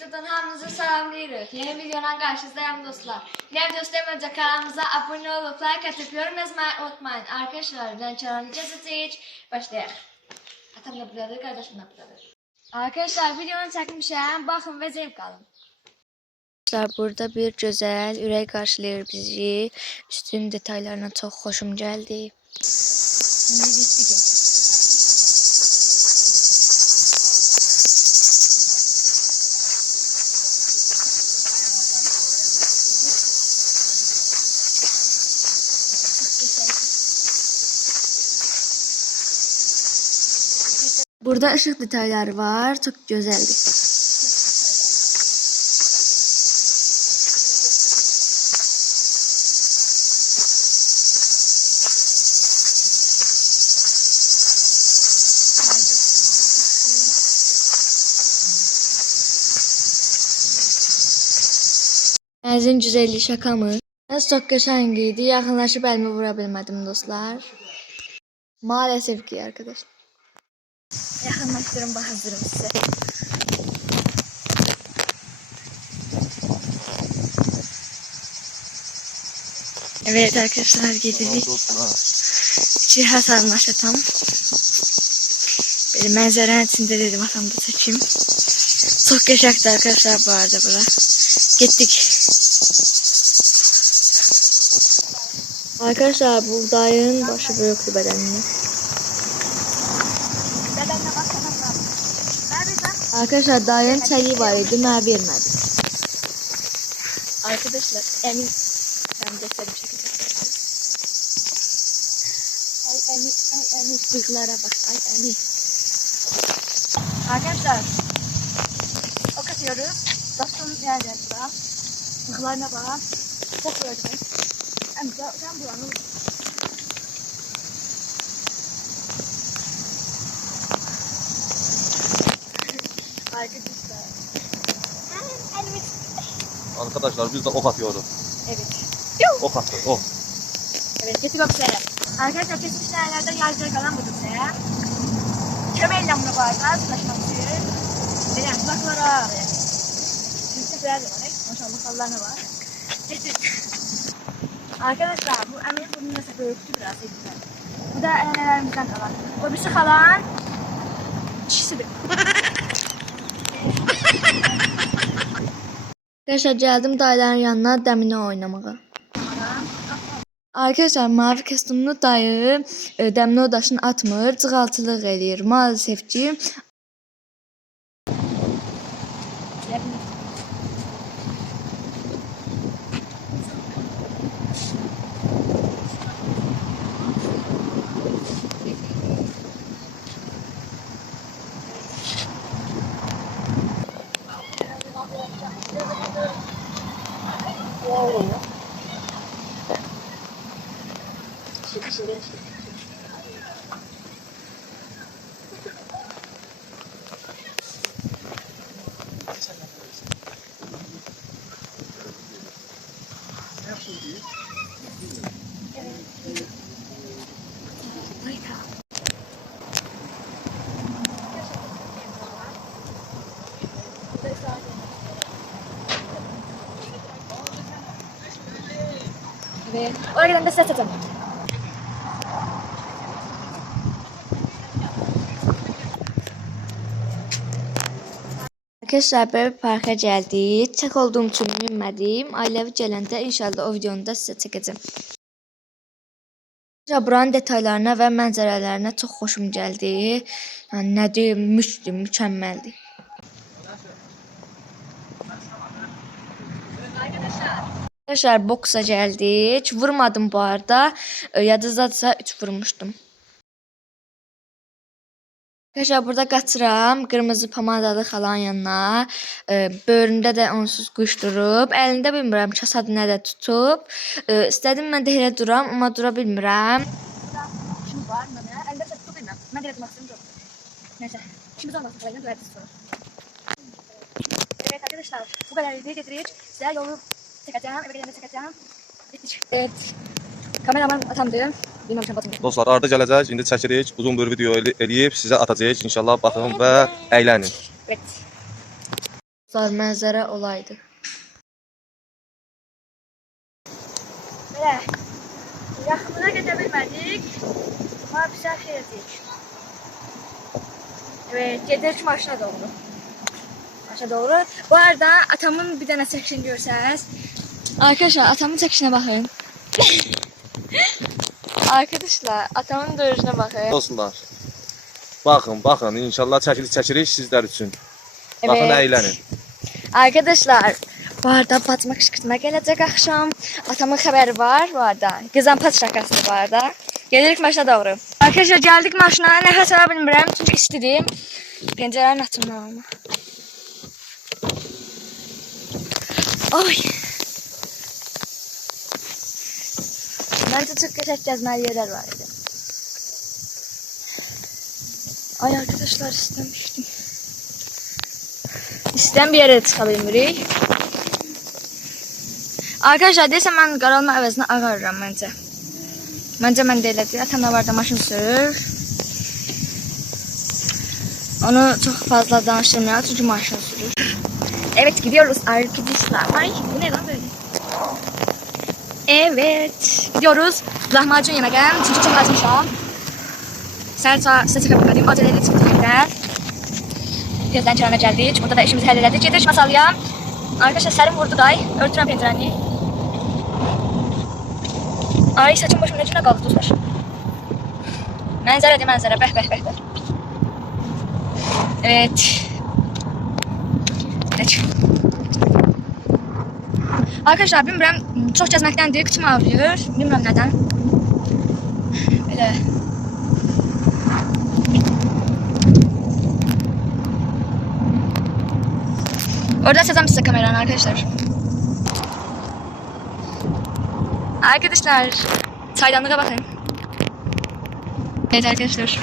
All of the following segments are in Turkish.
YouTube'dan hamınızı salamlayırıq. Yeni videodan qarşınızdayım dostlar. Yine dostlarım önce kanalımıza abone olup like atıp yorum yazmayı unutmayın. Arkadaşlar ben çağırınca seçeceğiz. Başlayalım. Atam da buradadır, kardeşim de buradadır. Arkadaşlar videonu çekmişim. Bakın ve zevk alın. Arkadaşlar burada bir güzel ürək qarşılayır bizi. Üstün detaylarına çok hoşum geldi. Şimdi gitti ki. Burada ışık detayları var. Çok güzeldi. Benzin 150 şaka mı? Nasıl çok geçengiydi. Yakınlaşıp elimi vurabilmedim dostlar. Maalesef ki arkadaşlar. Yakınlaştırın hazırım size. Evet arkadaşlar gidelim. İçi hasarlaşa tam. Böyle mənzərənin içində dedim atamda çəkeyim. Çok geçəkdi arkadaşlar bu arada bura. Gittik. Arkadaşlar buğdayın başı büyüktü bedenini. Arkadaşlar dayının çeliği var idi, mənə vermədi. Arkadaşlar emin ben göstereyim şekilde. Ay emin kızlara bak, ay emin. Arkadaşlar ok atıyoruz. Dostum nerede burada? Mıhlarına bak. Çok gördüm. Amca sen buranın. Arkadaşlar. Arkadaşlar biz de ok atıyoruz. Evet. Ok atıyoruz. Ok. Evet, getir bak size. Arkadaşlar kesmiş yerlerden yağcıları kalan budur size. Kömeyle bunu bağırlar, sılaşmak için. Böyle kulaklara. Yüksek biraz var. Maşallah Allah'ına var. Getir. Arkadaşlar bu emin bunun nasıl büyüktü biraz güzel. Bu da enelerimizden kalan. O bir şey kalan. Çişidir. Arkadaşlar geldim dayıların yanına dəmini oynamağa. Arkadaşlar mavi kostümlü dayı dəmini o daşını atmır, cığaltılıq eləyir. Maalesef ki Evet. Oraya giden de ses atın. arkadaşlar böyle parka geldik. Çək olduğum için minmədim. Ailəvi gələndə inşallah o videonu da sizə çəkəcəm. Buranın detaylarına və mənzərələrinə çox xoşum gəldi. Yəni nə deyim, mükəmməldir. Arkadaşlar boksa geldik. Vurmadım bu arada. Yadınızdadırsa 3 vurmuştum. Arkadaşlar burada qaçıram. Qırmızı pomadalı xalanın yanına. Böyründə də onsuz quş durub. Əlində bilmirəm kasadı nədə tutub. İstədim mən də elə duram, amma dura bilmirəm. Şimdi var mı? Elde set tutayım. Ben direkt maksimum yok. Neyse. Şimdi son maksimum sayını duvarız sonra. Evet arkadaşlar. Bu kadar videoyu getireyim. Size yolu çekeceğim. Eve gelene çekeceğim. Bittik. Evet. Kameraman atamdı. Bilmemişim batım. Dostlar ardı gələcək. İndi çəkirik. Uzun bir video eləyib sizə atacağıq. İnşallah baxın və əylənin. Evet. Zar mənzərə olaydı. Belə, yaxınına gedə bilmədik. Amma bir səhv şey etdik. Evet, gedirik maşına doğru. Maşına doğru. Bu arada atamın bir dənə çəkişini görsəniz. Arkadaşlar atamın çəkişinə baxın. Arkadaşlar atamın döyüşünə baxın. Dostlar. Bakın inşallah çəkirik sizler için. Bakın eğlenin. Arkadaşlar bu arada Fatma qışqırtma gələcək axşam. Atamın xəbəri var bu arada. Qızampat şakası bu arada. Gelirik maşına doğru. Arkadaşlar geldik maşına. Nəfəs ala bilmirəm çünki istidir. Pəncərəni açım amma. Ay. Məncə çox qəşəng gəzməli yerlər var idi. Ay arkadaşlar istemiştim. İstəyən bir yerə də çıxa bilmirik. Arkadaşlar desəm mən qaralma əvəzinə ağarıram məncə. Məncə mən də elədir. Atam da var da maşın sürür. Onu çok fazla danıştırmıyor çünkü maşın sürür. Evet gidiyoruz arkadaşlar. Ay bu ne lan böyle? Evet gidiyoruz. Lahmacun yemeğe çünkü çok açmışam. Serça size kapatayım. Aceleyle çıktık evden. Tezden çağına geldik. Burada da işimizi hallederdik. Getir masalıya. Arkadaşlar serim vurdu day. Örtürəm pencereni. Ay saçım başım necine kaldı dostlar. Mənzərə de mənzərə. Bəh bəh bəh bəh. Evet. Evet. Arkadaşlar bilmirəm çox gəzməkdəndir. Kıçım ağrıyor. Bilmirəm nədən. Belə. Orada açacağım size kameranı arkadaşlar. Arkadaşlar çaydanlığa bakın. Evet arkadaşlar.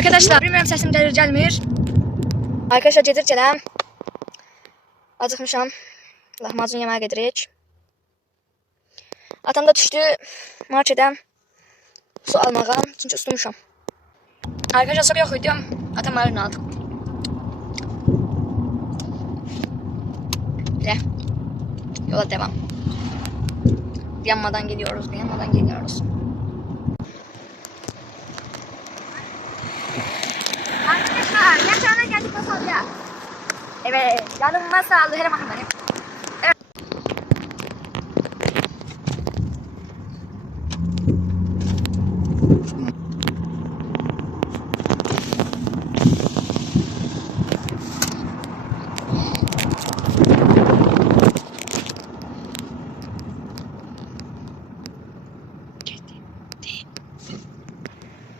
Arkadaşlar bilmiyorum sesim gelir gelmir. Arkadaşlar gedir geləm. Acıkmışam. Lahmacun yemeğe gedirik. Atam da düştü marketə su almağa çünkü ustumuşam. Arkadaşlar çok yok idiyim. Atam arını aldı. Belə. Yola devam. Yanmadan geliyoruz. Yanmadan geliyoruz. Arkadaşlar yatağına geldik masalya. Evet yanım masallı her mahmeni. Evet.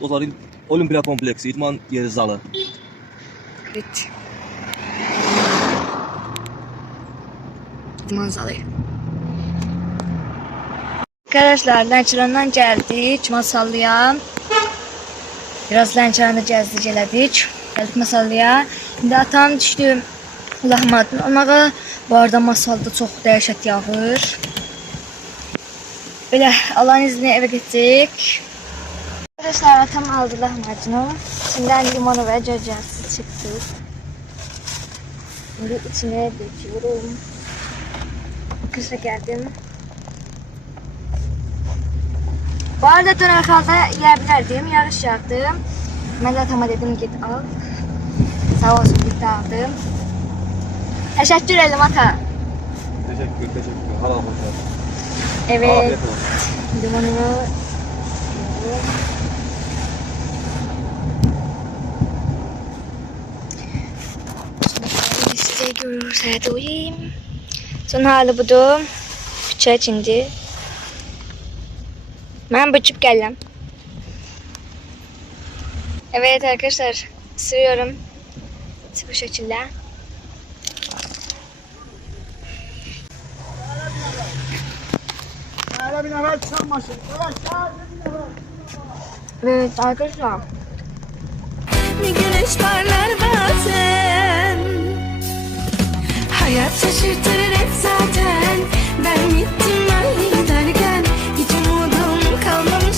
Dostlar Olimpiya kompleksi, idman yeri zalı. Evet. Manzalı. Arkadaşlar Lənkərandan geldik Masallıya. Biraz Lənkəranda gəzdik elədik. Geldik Masallıya. İndi atam düşdü lahmacun almağa. Bu arada Masallıda çox dəhşət yağır. Belə Allah'ın izniyle eve gittik. Arkadaşlar atam aldı lahmacunu. İçinden limonu ve cacası çıktı. Şimdi içine döküyorum. Kışa geldim. Bu arada döner kalda yiyebilirdim. Yağış yağdı. Ben de atama dedim git al. Sağ olsun gitti aldım. Teşekkür ederim ata. Teşekkür. Halal olsun. Evet. Afiyet olsun. Limonunu size göstereyim. Son hali budur. Küçüğe şimdi. Ben bıçıp geldim. Evet arkadaşlar sürüyorum. Bu şekilde. Evet arkadaşlar. Bir güneş parlar bazen. Hayat şaşırtır hep zaten. Ben gittim öyle giderken hiç umudum kalmamış.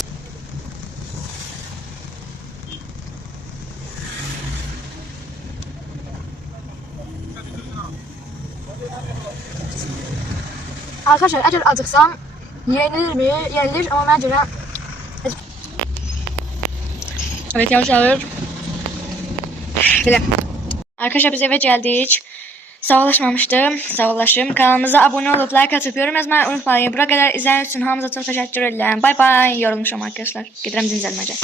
Arkadaşlar eğer acıksam yenilir mi? Yenilir ama ben göre... Evet yavaş yavaş. Belə. Arkadaşlar biz eve geldik. Sağollaşmamışdım. Sağollaşım. Kanalımıza abone olup like atıp yorum yazmayı unutmayın. Bura kadar izlediğiniz için hamınıza çok teşekkür ederim. Bye bye. Yorulmuşum arkadaşlar. Gidelim dinlenmece.